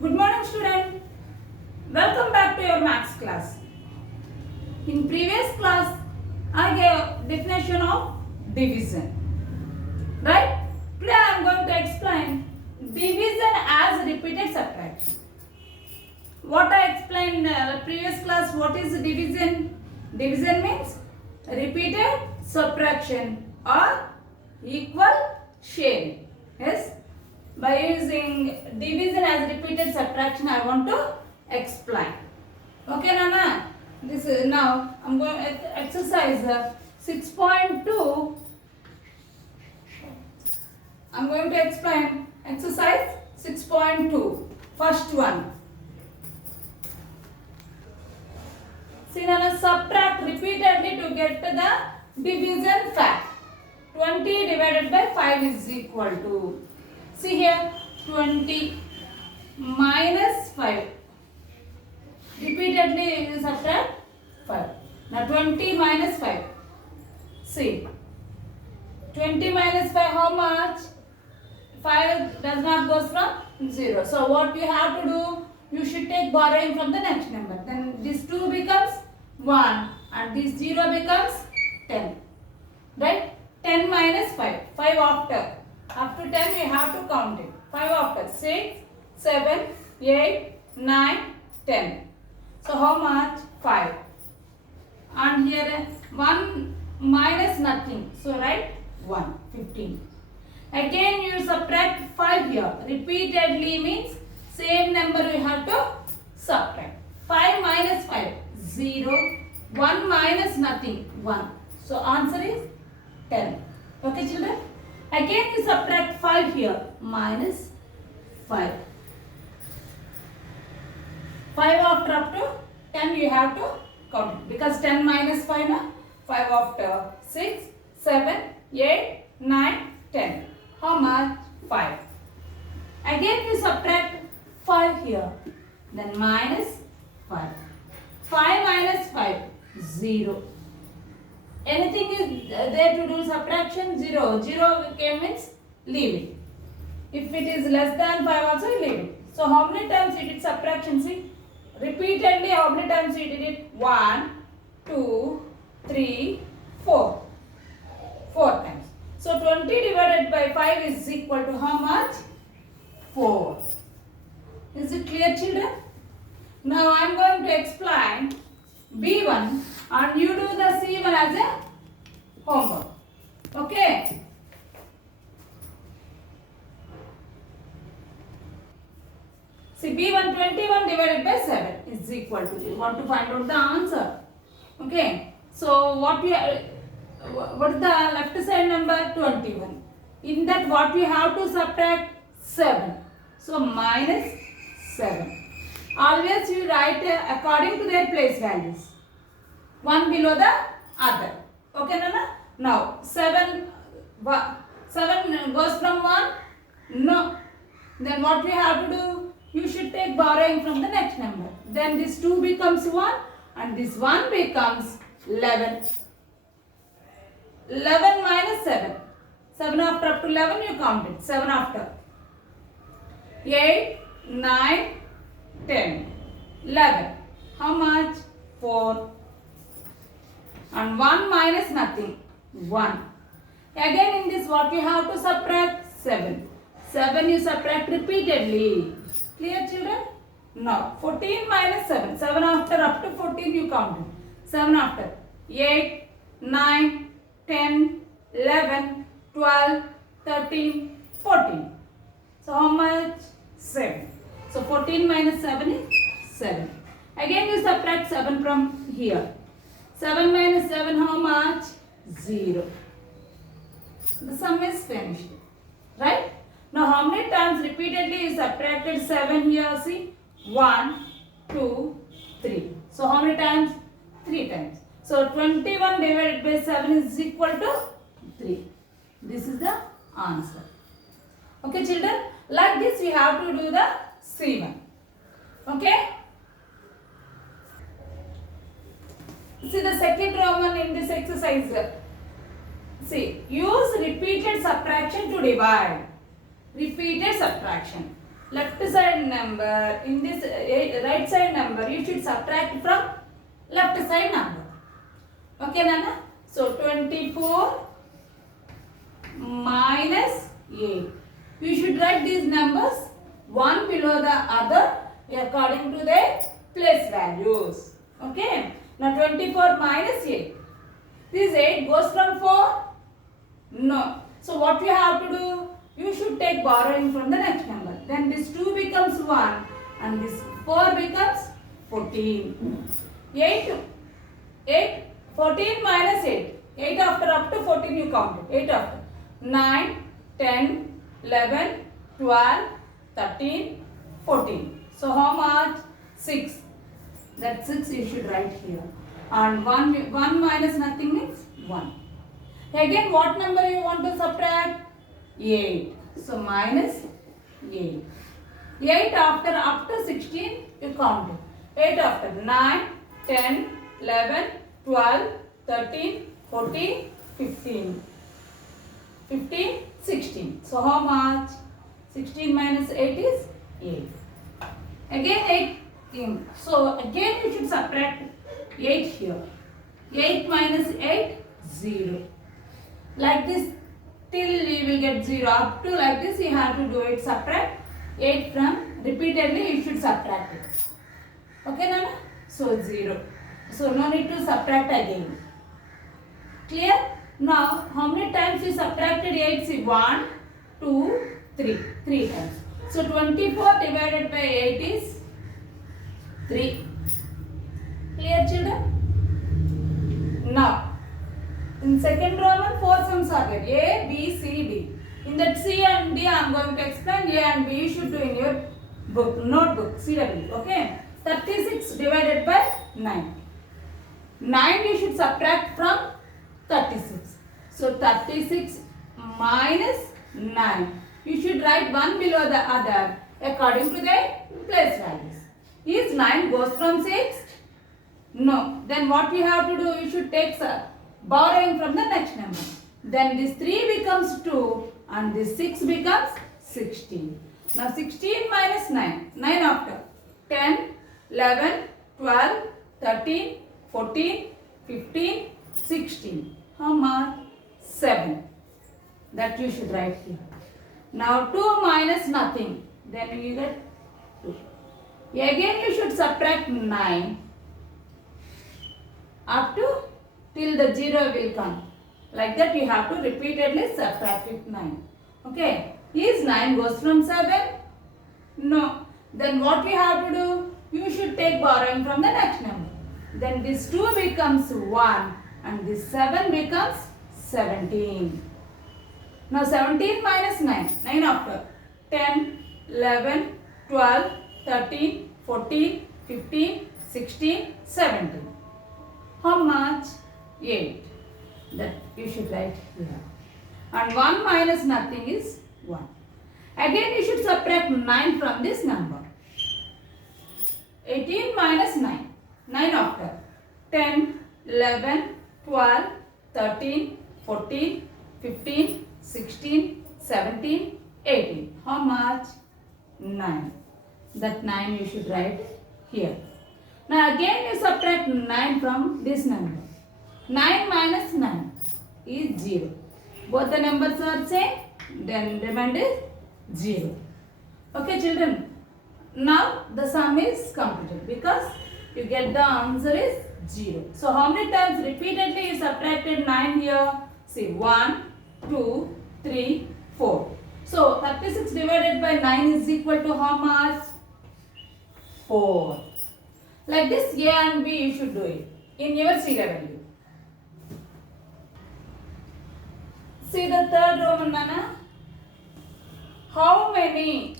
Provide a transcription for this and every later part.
Good morning, student. Welcome back to your maths class. In previous class, I gave definition of division. Right? Today I am going to explain division as repeated subtraction. What I explained previous class, what is division? Division means repeated subtraction or equal sharing. Yes? By using division as repeated subtraction, I want to explain. Okay, Nana? This is now I'm going to exercise 6.2. I'm going to explain exercise 6.2. First one. See, Nana, subtract repeatedly to get the division fact. 20 divided by 5 is equal to. See here, 20 minus 5. Repeatedly you subtract 5. Now 20 minus 5. See, 20 minus 5 how much? 5 does not go from 0. So what you have to do? You should take borrowing from the next number. Then this 2 becomes 1 and this 0 becomes 10. Right? 10 minus 5. 5 after. After 10 we have to count it. 5 after 6, 7, 8, 9, 10. So how much? 5. And here 1 minus nothing. So write 1, 15. Again you subtract 5 here. Repeatedly means same number we have to subtract. 5 minus 5, 0. 1 minus nothing, 1. So answer is 10. Okay, children? Again you subtract 5 here, minus 5. 5 after up to 10 you have to count it. Because 10 minus 5 na? 5 after 6, 7, 8, 9, 10. How much? 5. Again you subtract 5 here. Then minus 5. 5 minus 5, 0. Anything is there to do subtraction? 0. 0 came means leave it. If it is less than 5 also leave it. So how many times you did subtraction? See, repeatedly how many times you did it? 1, 2, 3, 4. 4 times. So 20 divided by 5 is equal to how much? 4. Is it clear, children? Now I am going to explain B1 and you do the C1 as a homework. Okay? See, B1 21 divided by 7 is equal to. You want to find out the answer. Okay? So what is the left side number? 21. In that what we have to subtract? 7. So minus 7. Always you write according to their place values. One below the other. Okay, Nana? Now, 7 goes from 1? No. Then what we have to do? You should take borrowing from the next number. Then this 2 becomes 1 and this 1 becomes 11. 11 minus 7. 7 after up to 11 you count it. 7 after. 8, 9, 10, 11. How much? 4. And 1 minus nothing, 1. Again in this what you have to subtract? 7. 7 you subtract repeatedly. Clear, children? Now 14 minus 7. 7 after up to 14 you count it. 7 after 8, 9, 10, 11, 12, 13, 14. So how much? 7. So 14 minus 7 is 7. Again you subtract 7 from here. 7 minus 7 how much? 0. The sum is finished. Right? Now how many times repeatedly you subtracted 7 here? See? 1, 2, 3. So how many times? 3 times. So 21 divided by 7 is equal to 3. This is the answer. Okay, children? Like this we have to do the C1. Okay? See the second Roman in this exercise. See, use repeated subtraction to divide. Repeated subtraction. left side number, in this right side number, you should subtract from left side number. Okay, Nana? So 24 minus 8. You should write these numbers one below the other according to their place values. Okay? Now 24 minus 8. This 8 goes from 4? No. So what you have to do? You should take borrowing from the next number. Then this 2 becomes 1 and this 4 becomes 14. 14 minus 8. 8 after up to 14 you count it. 8 after. 9, 10, 11, 12, 13, 14. So how much? 6. That 6 you should write here. And 1 minus nothing means 1. Again, what number you want to subtract? 8. So minus 8. 8 after up to 16 you count it. 8 after 9, 10, 11, 12, 13, 14, 15. 15, 16. So how much? 16 minus 8 is 8. Again 8. So again you should subtract 8 here. 8 minus 8, 0. Like this till you will get 0. Up to like this you have to do it. Subtract 8 from, repeatedly you should subtract it. Okay, Nana? So 0. So no need to subtract again. Clear? Now how many times you subtracted 8? See 1, 2, 3. 3 times. So 24 divided by 8 is 3. Clear, children? Now, in second Roman, 4 sums are there. A, B, C, D. In that C and D, I am going to explain. A and B you should do in your book, notebook, CW. Okay? 36 divided by 9. 9 you should subtract from 36. So 36 minus 9. You should write one below the other according to their place values. Is 9 goes from 6? No. Then what you have to do? You should take borrowing from the next number. Then this 3 becomes 2 and this 6 becomes 16. Now 16 minus 9. 9 after. 10, 11, 12, 13, 14, 15, 16. How much? 7. That you should write here. Now 2 minus nothing. Then you get 2. Again you should subtract 9 up to till the 0 will come. Like that you have to repeatedly subtract it 9. Okay. Is 9 goes from 7? No. Then what we have to do? You should take borrowing from the next number. Then this 2 becomes 1 and this 7 becomes 17. Now 17 minus 9. 9 after. 10, 11, 12, 13, 14, 15, 16, 17. How much? 8. That you should write here. And 1 minus nothing is 1. Again you should subtract 9 from this number. 18 minus 9. 9 after. 10, 11, 12, 13, 14, 15, 16, 17, 18. How much? 9. That 9 you should write here. Now again you subtract 9 from this number. 9 minus 9 is 0. Both the numbers are same. Then remainder is 0. Okay, children. Now the sum is completed because you get the answer is 0. So how many times repeatedly you subtracted 9 here? See 1, 2, 3, 4. So 36 divided by 9 is equal to how much? 4. Like this A and B you should do it in your CW. See the third Roman, Nana. How many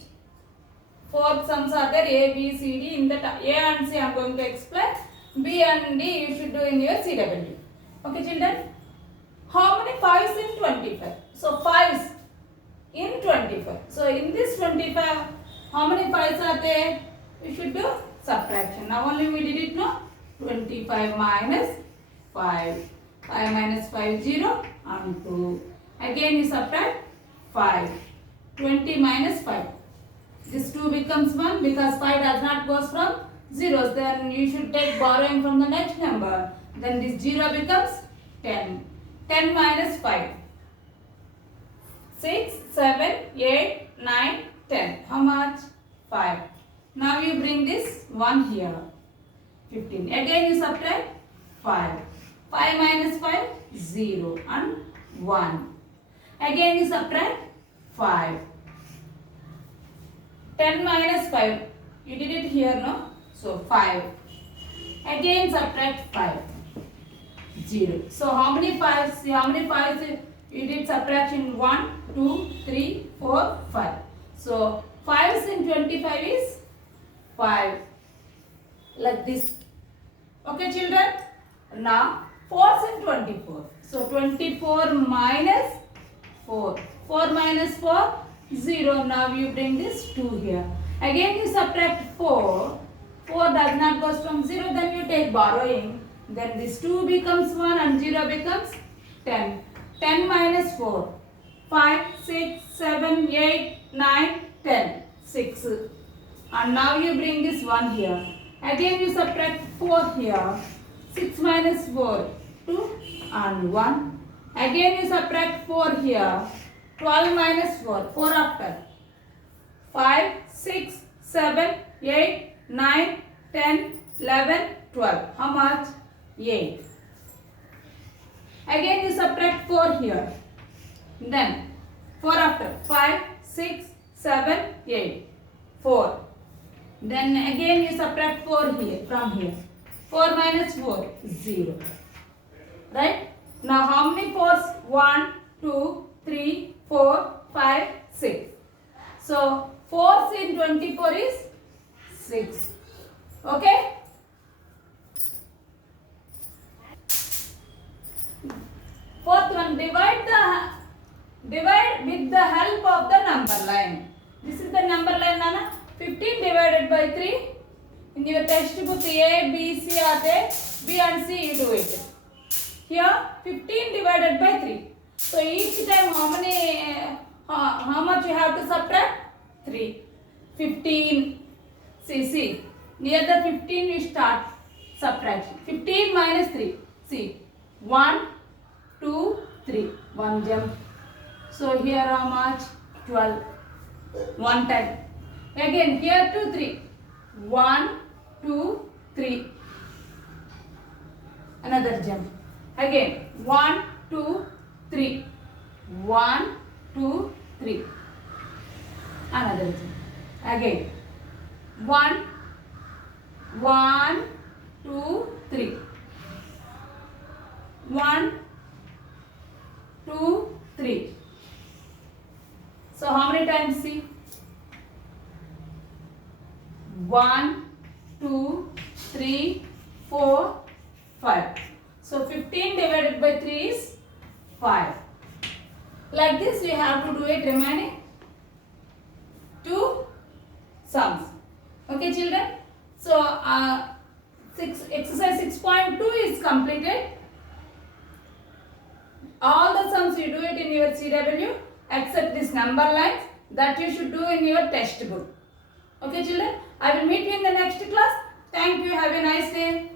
4 sums are there? A, B, C, D. In that A and C I am going to explain. B and D you should do in your CW. Okay, children? How many 5s in 25? So 5s in 25. So in this 25, how many 5s are there? You should do subtraction. Now only we did it, no? 25 minus 5. 5 minus 5, 0 and 2. Again you subtract 5. 20 minus 5. This 2 becomes 1 because 5 does not go from zeros. Then you should take borrowing from the next number. Then this 0 becomes 10. 10 minus 5. 6, 7, 8, 9, 10. How much? 5. Now you bring this 1 here. 15. Again you subtract 5. 5 minus 5, 0 and 1. Again you subtract 5. 10 minus 5. You did it here, no? So 5. Again subtract 5. 0. So how many 5s? See how many 5s you did subtraction? 1, 2, 3, 4, 5. So 5s in 25 is 5. Like this. Okay children? Now 4s in 24. So 24 minus 4. 4 minus 4, 0. Now you bring this 2 here. Again you subtract 4. 4 does not go from 0. Then you take borrowing. Then this 2 becomes 1 and 0 becomes 10. 10 minus 4. 5, 6, 7, 8, 9, 10. 6. And now you bring this 1 here. Again you subtract 4 here. 6 minus 4. 2 and 1. Again you subtract 4 here. 12 minus 4. 4 after. 5, 6, 7, 8, 9, 10, 11, 12. How much? 8. Again you subtract 4 here. Then 4 after. 5, 6, 7, 8. 4. Then again you subtract 4 here from here. 4 minus 4, 0. Right? Now how many 4s? 1, 2, 3, 4, 5, 6. So 4s in 24 is 6. Okay? Fourth one, divide with the help of the number line. This is the number line, Nana. 15 divided by 3. In your textbook, A, B, C are there. B and C you do it. Here 15 divided by 3. So each time how much you have to subtract? 3. 15. See. Near the 15 you start subtraction. 15 minus 3. See. 1, 2, 3. 1 jump. So here how much? 12. 1 time. Again here 2, 3. 1, 2, 3. Another jump. Again 1, 2, 3. 1, 2, 3. Another jump. Again 1, 2, 3. 1, 2, 3. So how many times? See. 1, 2, 3, 4, 5. So 15 divided by 3 is 5. Like this we have to do it remaining 2 sums. Okay children? So exercise 6.2 is completed. All the sums you do it in your CW except this number lines that you should do in your textbook. Okay children? I will meet you in the next class. Thank you. Have a nice day.